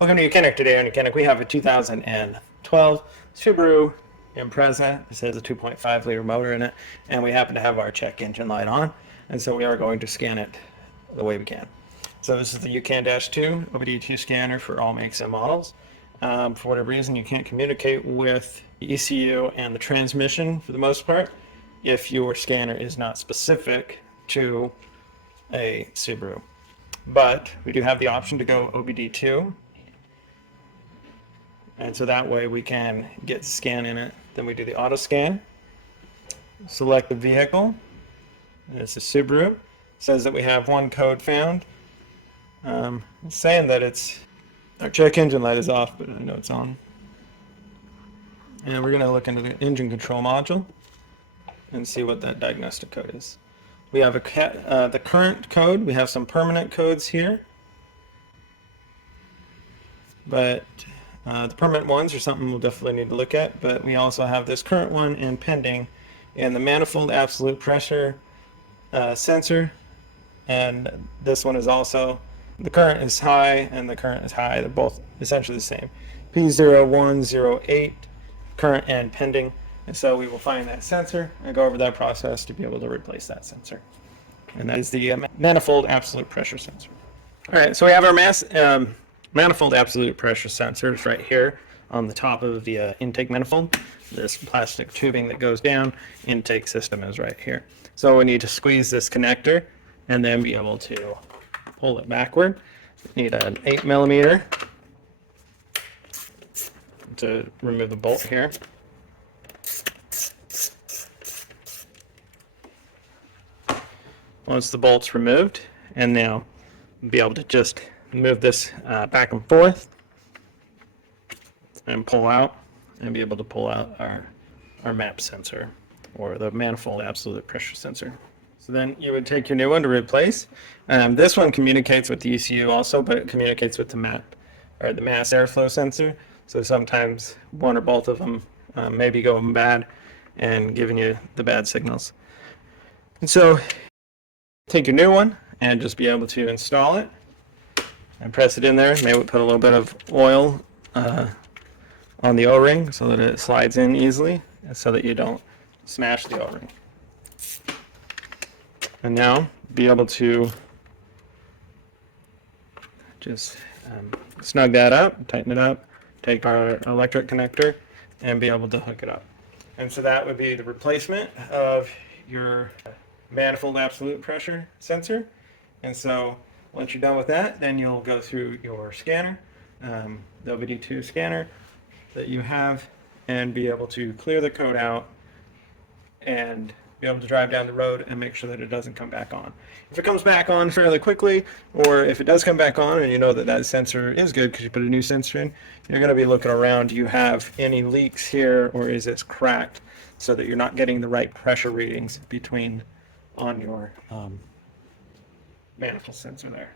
Welcome to YOUCANIC. Today on YOUCANIC we have a 2012 Subaru Impreza. It has a 2.5 liter motor in it, and we happen to have our check engine light on, and so we are going to scan it the way we can. So this is the YOUCAN-2 OBD2 scanner for all makes and models. For whatever reason you can't communicate with the ECU and the transmission for the most part if your scanner is not specific to a Subaru. But we do have the option to go OBD2. And so that way we can get the scan in it. Then we do the auto scan. Select the vehicle. It's a Subaru. It says that we have one code found. It's saying that our check engine light is off, but I know it's on. And we're going to look into the engine control module and see what that diagnostic code is. We have the current code. We have some permanent codes here. But the permanent ones are something we'll definitely need to look at, but we also have this current one and pending in the manifold absolute pressure sensor, and this one is also, the current is high and the current is high. They're both essentially the same. P0108, current and pending, and so we will find that sensor and go over that process to be able to replace that sensor. And that is the manifold absolute pressure sensor. All right, so we have our manifold absolute pressure sensors right here on the top of the intake manifold. This plastic tubing that goes down, intake system is right here. So we need to squeeze this connector and then be able to pull it backward. We need an 8mm to remove the bolt here. Once the bolt's removed, and now be able to just move this back and forth and pull out, and be able to pull out our MAP sensor, or the manifold absolute pressure sensor. So then you would take your new one to replace. This one communicates with the ECU also, but it communicates with the MAP, or the mass airflow sensor. So sometimes one or both of them may be going bad and giving you the bad signals. And so take your new one and just be able to install it and press it in there. Maybe put a little bit of oil on the O-ring so that it slides in easily, so that you don't smash the O-ring. And now be able to just snug that up, tighten it up, take our electric connector and be able to hook it up. And so that would be the replacement of your manifold absolute pressure sensor. And so once you're done with that, then you'll go through your scanner, the OBD2 scanner that you have, and be able to clear the code out and be able to drive down the road and make sure that it doesn't come back on. If it comes back on fairly quickly, or if it does come back on and you know that that sensor is good because you put a new sensor in, you're going to be looking around. Do you have any leaks here, or is this cracked, so that you're not getting the right pressure readings on your manifold sensor there.